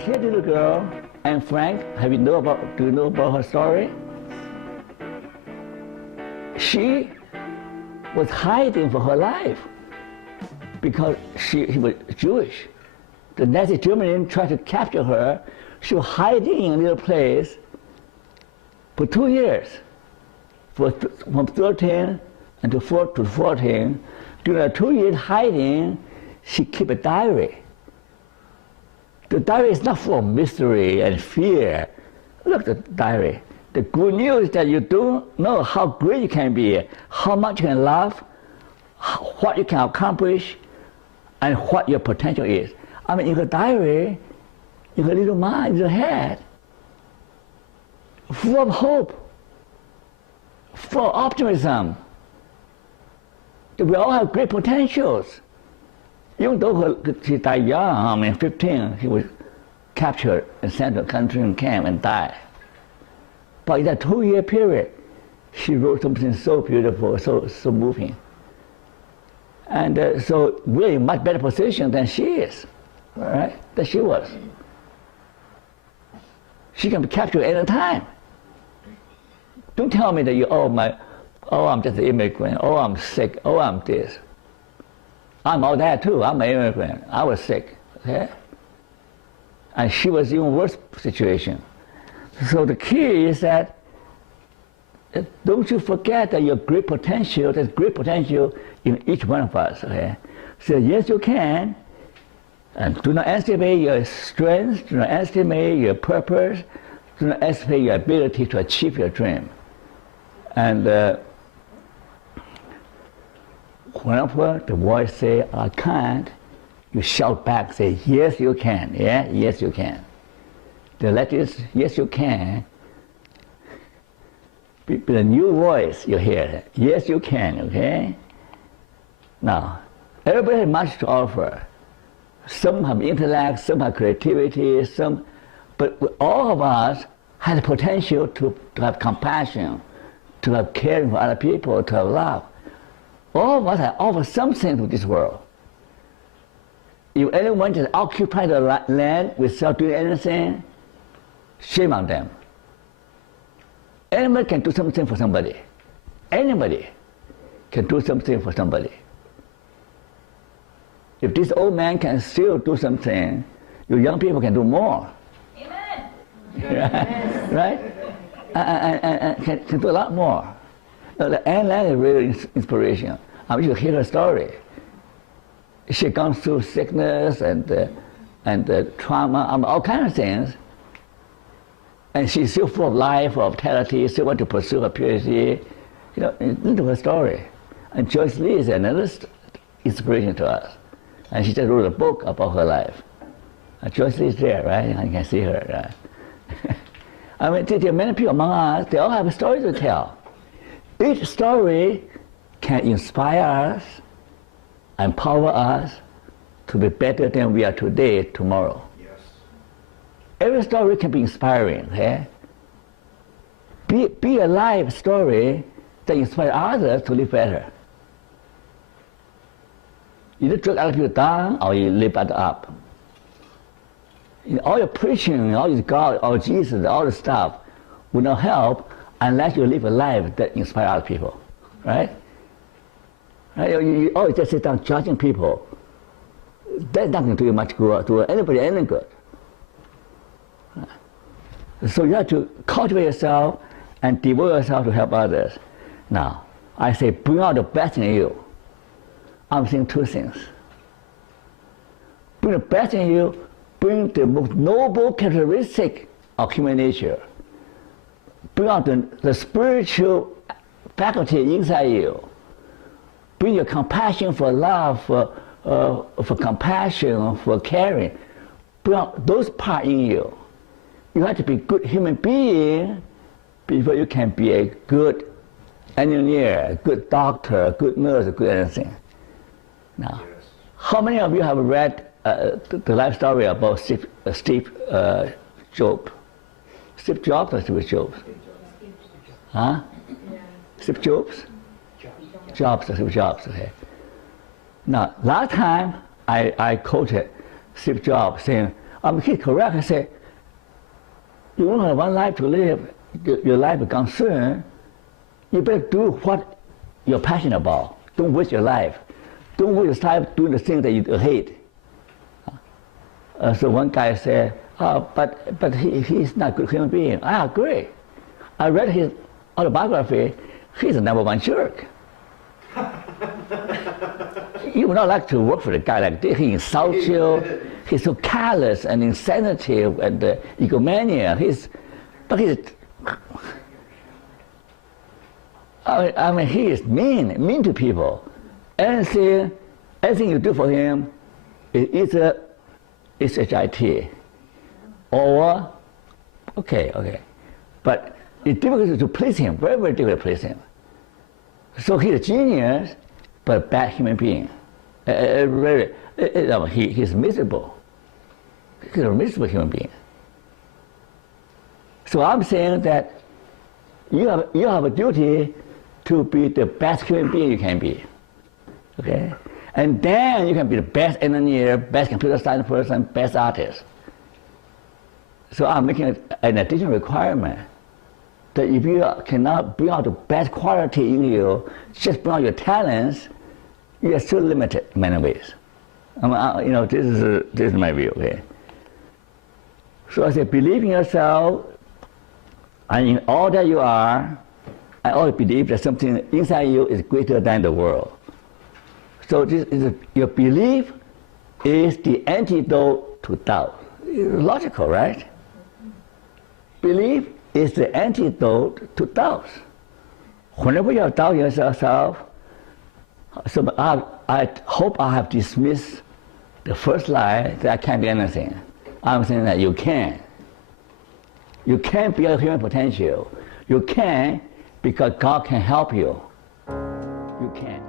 here's the little girl, Anne Frank. Do you know about her story? She was hiding for her life because she was Jewish. The Nazi Germany tried to capture her. She was hiding in a little place for 2 years, from 13 and to 14. During the 2 years hiding, she kept a diary. The diary is not full of mystery and fear. Look at the diary. The good news is that you don't know how great you can be, how much you can love, what you can accomplish, and what your potential is. I mean, in her diary, in her little mind, in her head, full of hope, full of optimism, that we all have great potentials. Even though she died young, 15, she was captured and sent to a concentration camp and died. But in that 2-year period, she wrote something so beautiful, so moving. And so we're in a much better position than she is, right? Than she was. She can be captured at any time. Don't tell me that I'm just an immigrant, I'm sick, I'm this. I'm all that too, I'm an immigrant, I was sick, okay? And she was in a worse situation. So the key is that don't you forget that your great potential, there's great potential in each one of us, okay? So yes, you can, and do not estimate your strength, do not estimate your purpose, do not estimate your ability to achieve your dream. And whenever the voice say, I can't, you shout back, say, yes, you can, yeah, yes, you can. The letters, yes, you can, with a new voice you hear, yes, you can, okay? Now, everybody has much to offer. Some have intellect, some have creativity, but all of us have the potential to have compassion, to have caring for other people, to have love. All of us have offered something to this world. If anyone just occupy the land without doing anything, shame on them. Anybody can do something for somebody. Anybody can do something for somebody. If this old man can still do something, you young people can do more. Amen. Right? And can do a lot more. Anne Lang is really inspiration. I mean, you hear her story. She gone through sickness and trauma, all kinds of things. And she's still full of life, full of vitality, still want to pursue her purity. You know, into her story. And Joyce Lee is another inspiration to us. And she just wrote a book about her life. And Joyce Lee is there, right? You can see her, right? I mean, there are many people among us, they all have a story to tell. Each story can inspire us, empower us to be better than we are today, tomorrow. Yes. Every story can be inspiring, okay? Be a live story that inspires others to live better. You don't drag other people down, or you lift others up. All your preaching, all your God, all Jesus, all the stuff will not help unless you live a life that inspires other people, right? You always just sit down judging people. That's not going to do you much good, do anybody any good. So you have to cultivate yourself and devote yourself to help others. Now, I say bring out the best in you. I'm saying two things. Bring the best in you, bring the most noble characteristic of human nature. Bring out the spiritual faculty inside you. Bring your compassion for love, for compassion, for caring. Bring out those parts in you. You have to be a good human being before you can be a good engineer, a good doctor, a good nurse, a good anything. Now, how many of you have read the life story about Steve Jobs? Steve Jobs or Steve Jobs? Huh? Steve Jobs? Jobs, Steve Jobs, okay. Now, last time I quoted Steve Jobs saying, He's correct. I say, you only have one life to live. Your life is concerned. You better do what you're passionate about. Don't waste your life. Don't waste your time doing the things that you hate. So one guy said, but he's not a good human being. I agree. I read his autobiography. He's a #1 jerk. You would not like to work for a guy like this. He insults you. He's so callous and insensitive and egomaniac. I mean, he is mean to people. Anything you do for him is HIT. Or, okay. But it's difficult to please him, very, very difficult to please him. So he's a genius, but a bad human being. He's miserable. He's a miserable human being. So I'm saying that you have a duty to be the best human being you can be. Okay? And then you can be the best engineer, best computer science person, best artist. So I'm making an additional requirement that if you cannot bring out the best quality in you, just bring out your talents, you are still limited in many ways. This is my view. Okay. So I say, believe in yourself, and in all that you are, I always believe that something inside you is greater than the world. So your belief is the antidote to doubt. It's logical, right? Belief is the antidote to doubt. Whenever you have doubt in yourself, so I hope I have dismissed the first lie that I can't be anything. I'm saying that you can. You can be a human potential. You can because God can help you. You can.